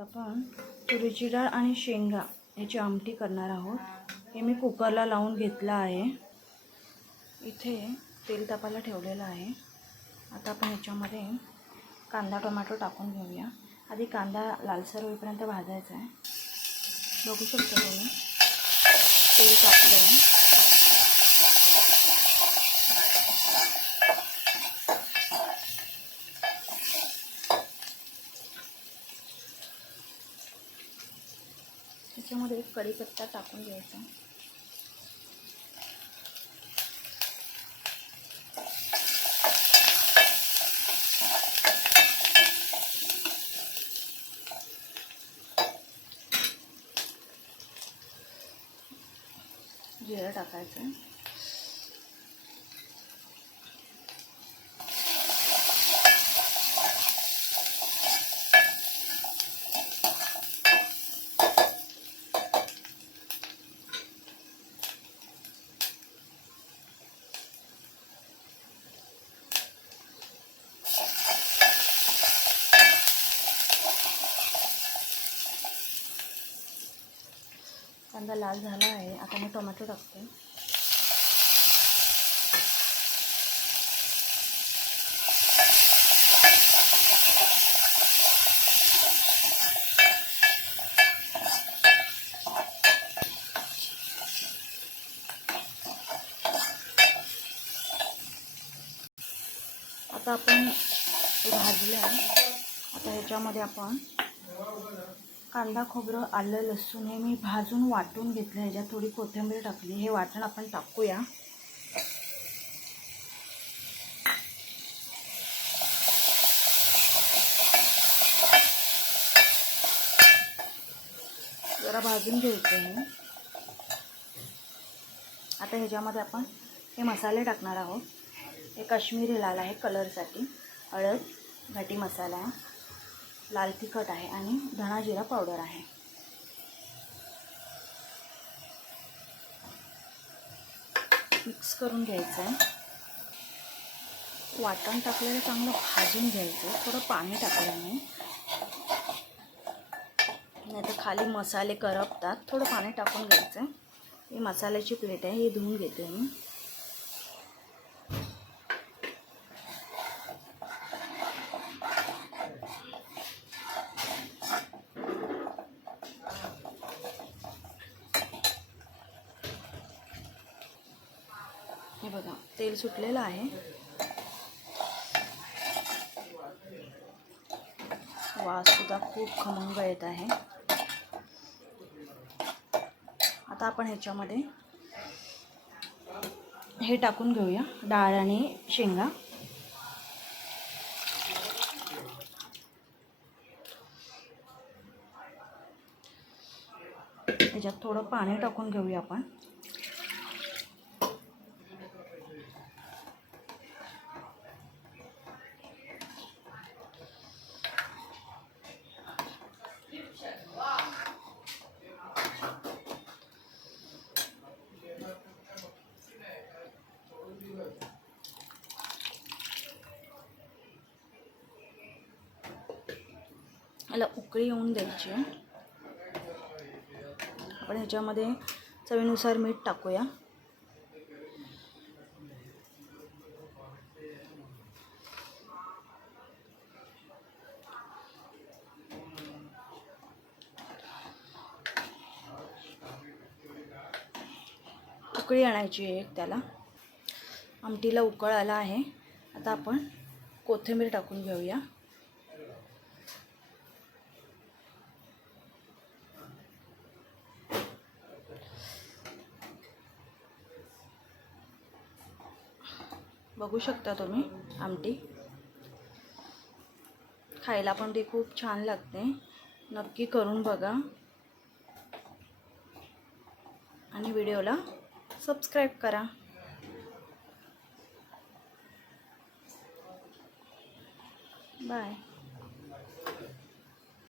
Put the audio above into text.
आपण तुरीची डाळ आणि शेंगा याची आमटी करणार आहोत. हे मी कुकरला लावून घेतलं आहे. इथे तेल तापायला ठेवलेलं आहे. आता आपण ह्याच्यामध्ये कांदा टोमॅटो टाकून घेऊया. आधी कांदा लालसर होईपर्यंत भाजायचा आहे. बघू शकतो तुम्ही तेल तापलं आहे त्याच्यामध्ये एक कढीपत्ता टाकून घ्यायचा. जिरं टाकायचं. कांदा लाल झाला आहे. आता मी टोमॅटो टाकते. आता आपण हे भाजलं आहे. आता ह्याच्यामध्ये आपण कांदा खोबरं आलं लसूण हे मी भाजून वाटून घेतलं. ह्याच्यात थोडी कोथिंबीर टाकली. हे वाटण आपण टाकूया. जरा भाजून घ्यायचं हे आता ह्याच्यामध्ये आपण हे मसाले टाकणार आहोत. हे काश्मीरी लाल आहे कलरसाठी हळद घाटी मसाला. आहे लाल तिखट आहे आणि धणा जिरा पावडर आहे. मिक्स करून घ्यायचं आहे वाटण टाकलेलं चांगलं भाजून घ्यायचं थोडं पाणी टाकलं मी. नाही तर खाली मसाले करपतात. थोडं पाणी टाकून घ्यायचं आहे ही मसाल्याची प्लेट आहे. हे धुवून घेते मी. हे बघा तेल सुटलेलं आहे. वास सुद्धा खूप खमंग येत आहे. आता आपण ह्याच्यामध्ये हे टाकून घेऊया डाळ आणि शेंगा. ह्याच्यात थोडं पाणी टाकून घेऊया आपण. याला उकळी येऊन द्यायची आहे. आपण ह्याच्यामध्ये चवीनुसार मीठ टाकूया. उकळी आणायची आहे एक त्याला. आमटीला उकळ आला आहे. आता आपण कोथिंबीर टाकून घेऊया. बघू शकता तुम्ही आमटी. खायला पण ती खूप छान लागते. नक्की करून बघा. आणि व्हिडिओला सबस्क्राईब करा. बाय.